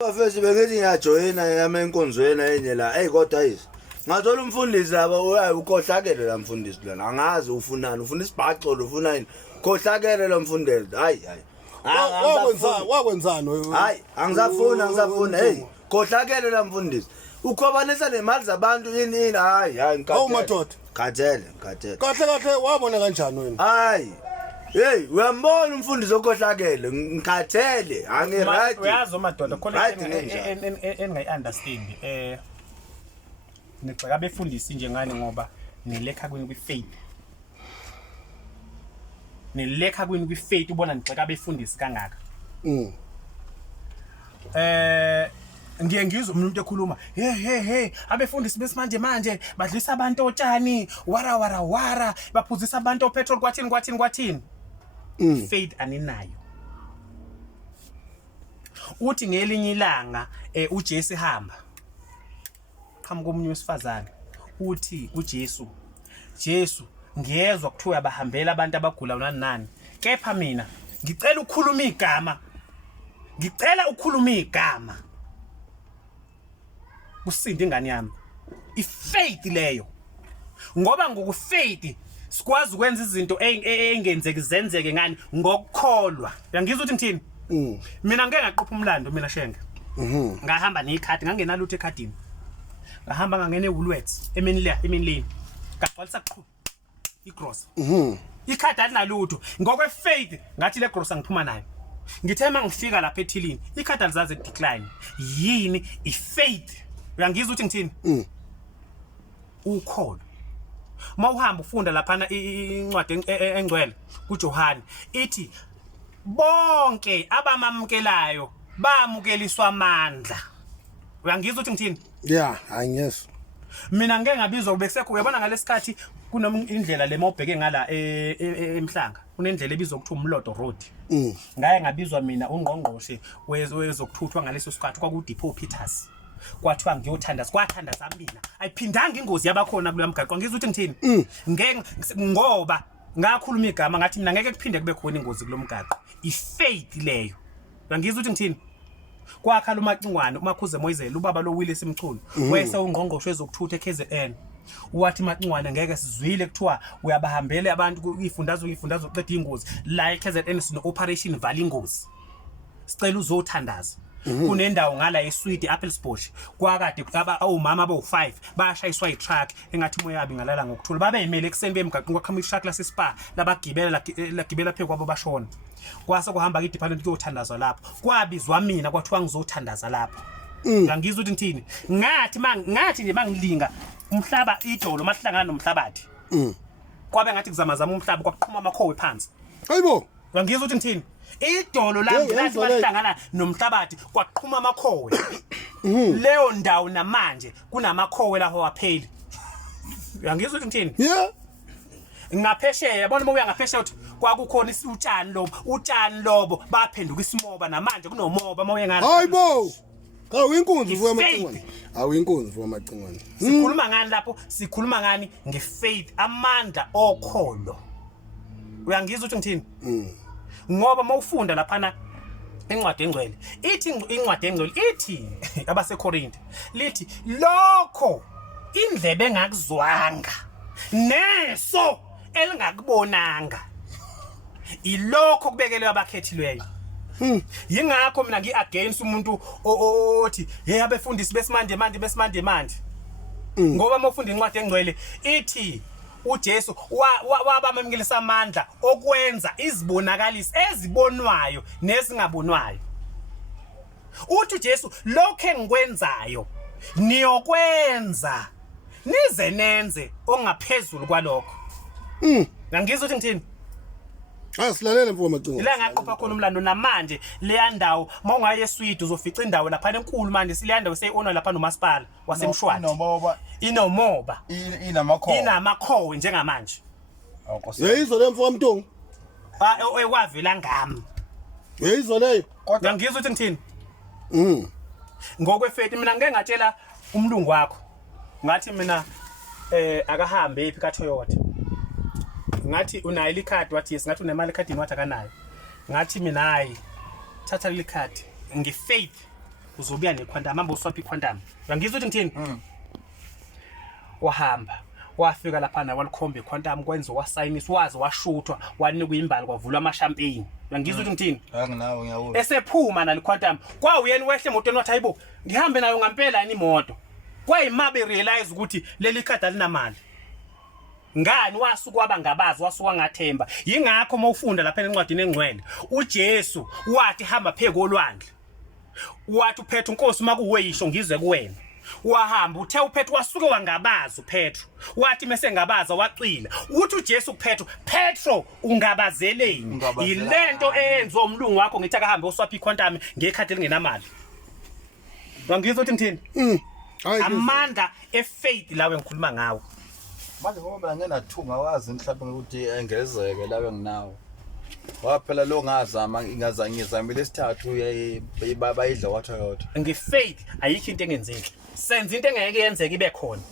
Bafethu bengithi ngiyajoyina yami enkonzweni enye la. Hey kodwa yisi. Ngathola umfundisi lapha ukhohlakele la mfundisi lana. Angazi ufunani, ufuna isibhacolo ufunani. Khohlakele lo mfundisi. Hayi. Wakwenzani wewe? Hayi, angisafuna. Hey, khohlakele la mfundisi. Ukhobanisa nemali zabantu yini? Hayi, ngikhathele. Awu madoda. Khathele. Kahle wabona kanjani wena? Hayi. Hey, uyambona umfundisi okhohlakele, ngikhathele, angiright. Uyazi madoda khona engayi-understand. Ngicela abefundisi nje ngani ngoba nilekha kwini kwi-faith. Nilekha kwini kwi-faith ubona ngicela abefundisi kangaka. Ngiye ngizwe umuntu ekhuluma hey abefundisi besimanje manje badlisa abantu otshani wara baphuzisa abantu opetrol kwathini. Faith aninayo. Uthi ngelinye ilanga uJesu hamba qhamuka komunye wesifazane uthi uJesu ngiyezwa kuthiwa abahambela abantu abagula nani kepha mina ngicela ukhuluma igama usinde ingane yami. Ifaith leyo ngoba ngokufaith sikwazi ukwenza izinto engenzeki zenzeke ngani ngokukholwa. Uyangizwa ukuthi ngithini? Mina ngeke ngaqopha umlando mina Shenge. Ngahamba nekhadi ngangena lutho ekhadini. Ngahamba ngangena eWoolworths emini lane. Ngagcwalisa qhu igross. Ikhadi alinalutho. Ngokwefaith ngathi le gross angiphuma nayo. Ngithe mangifika lapha ethilini ikhadi alizaze decline. Yini ifaith? Uyangizwa ukuthi ngithini? Ukholo. Mawuhamba ufunda lapha incwadi engcwele kuJohane ithi bonke abamamukelayo bamukeliswa amandla. Uyangizwa ukuthi ngithini? Yeah, ngiyezwa. Mina ngeke ngabizwa kubesekho uyabona ngalesikhathi kunomindlela le mawubheke ngala emhlanga kunendlela ebizwa ukuthi umlodo road. Ngaye ngabizwa mina ungqongqoshe wezokuthuthwa ngaleso sikhathi kwakuDepot Peters. Kwathiwa ngiyothandaza kwathandaza mina ayiphindanga ingozi yabakhona kulo mgaqo. Ngizwe ukuthi ngithini? Ngeke ngoba ngakhuluma igama ngathi mina ngeke kuphinde kube khona ingozi kulo mgaqo. Ifaith leyo. Ngizwe ukuthi ngithini? Kwakhala umacingwane umakhuze Moyizela ubaba lo Willis Mchunu wese ungqongqoshe wezokuthutha eKZN. Wathi macingwane ngeke sizwile kuthiwa uyabahambele abantu ifundazo uqeda ingozi la eKZN sino operation Valley ingozi. Sicela uzothandaza. Kunendawo ngala eSwede Applesbush kwakade omama abo5 bashayiswa itruck engathi moya yabi ngalala ngokuthula babeyimele ekseni bemgaqo kwakhamisa itruck laseSpa labagibela phezulu kwabo bashona. Kwase kuhamba iDepartment kuyothandazwa lapho kwabizwa mina kwathiwa ngizothandaza lapho. Ngangizwa ukuthi ngithini ngathi nje bangilinga umhlaba idolo mahlangana nomhlabathi. Kwabe ngathi kuzamazama umhlaba kwaqhuma amakhowe phansi. Hayibo. Ngangizwa ukuthi ngithini? Idolo lami lathi bahlangana nomhlabathi kwaqhuma amakhowe. Leyo ndawo namanje kunamakhowe laho wapheli. Uyangizwa ukuthi ngithini? Yeah. Ngaphesheya yabona uma uya ngaphesheya uthi kwakukhona utshani lobo baphenduka isimoba namanje kunomoba uma uye ngala. Hayibo. Awuyinkunzi vuka amacingwane. Awuyinkunzi vuka amacingwane. Sikhuluma ngani lapho? Sikhuluma ngani ngefaith amandla okholo. Uyangizwa ukuthi ngithini? Ngoba mawufunda laphana incwadi engcwele ithi incwadi engcwele ithi abaseKorinte lithi lokho indlebe engakuzwanga neso elingakubonanga ilokho kubekelwe abakhethilweyo. Yingakho mina ngi-against umuntu othi hey abefundisi besimanje manje. Ngoba mawufunda incwadi engcwele ithi uJesu wabamamkelisa amandla okwenza izibonakalisi ezibonwayo nezingabonwayo. Uthi uJesu lokho engikwenzayo niyokwenza nize nenze ongaphezulu kwalokho. Ngangizwa ukuthi ngithini? Asilalele mfowethu amacingwane. La ngaqopha khona umlando namanje leya ndawo mawungaye eSwede uzofica indawo lapha enkulu manje sileyandawo seyionwa lapha nomasipala waseMshwathi. Inomoba. Inamakhowe njengamanje. Yeyizwa le mfowethu Mtungu. Wavela ngami. Yeyizwa leyo. Kodwa ngizwe ukuthi ngithini? Ngokwefaith mina ngeke ngatshela umlungu wakho. Ngathi mina akahambe ephi kaToyota. Ngathi unayo ikhadi wathi yes ngathi unemali ekhadini wathi akanayo. Ngathi mina hayi thatha le card ngefaith uzobuya nequantum hamba uswapha iquantum uyangizwa ukuthi ngithini wahamba wafika lapha na walikhomba iquantum kwenza wasayinisa wazi washuthwa wanikwa imbali kwavulwa amashampeni uyangizwa ukuthi ngithini anginawo ngiyawuza esephuma nali quantum kwawuyena wehle emotweni wathi hayibo ngihambe nayo ngampela yini imoto kwayimabe realize ukuthi leli khadi alinamali ngani wasuka abangabazi wasuka ngathemba yingakho mawufunda lapha encwadini engcwele uJesu wathi hamba pheko olwandle wathi uPetru Nkosi makuweyisho ngize kuwena wahamba uthe uPetru wasuke wangabaza uPetru wathi mase ngabaza wacwila uthi uJesu kuPetru Petro ungabazeleni yilento eyenza umlungu wakho ngithi akahambe oswapha iquantum ngekhadi elingenamali ngizwe ukuthi ngithini amandla efaith lawe ngikhuluma ngawo manje ngoba ngenathunga wazi mhlawumbe ukuthi engezeke lawe nginawo waphela lo ngazama ngizamile isithathu bayidla wathi yodwa ngefaith ayikho into engenzeki senza into engeke yenzeke ibe khona